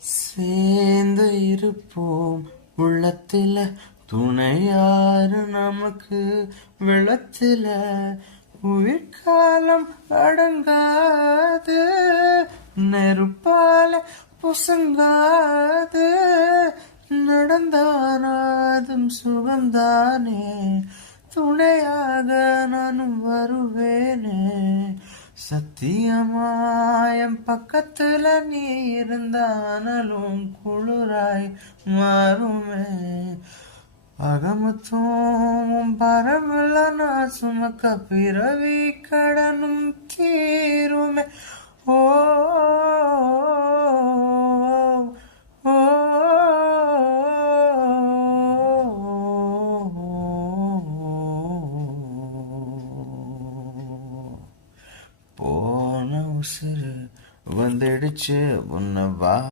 சேர்ந்து இருப்போம் உள்ளத்தில, துணையாரு நமக்கு வெள்ளத்தில. உயிர்காலம் அடங்காது, நெருப்பால பொசங்காது. நடந்தானாதும் சுகந்தானே, துணையாக நானும் வருவேனே. சத்தியமாயம் பக்கத்துல நீ இருந்தானாலும் குளிராய் மாறுமே. அகமத்தும் பரவல நான் சுமக்க பிறவி கடனும் தீருமே. ஓ ஓ போன உசுறு வந்துடுச்சு உன்னை வா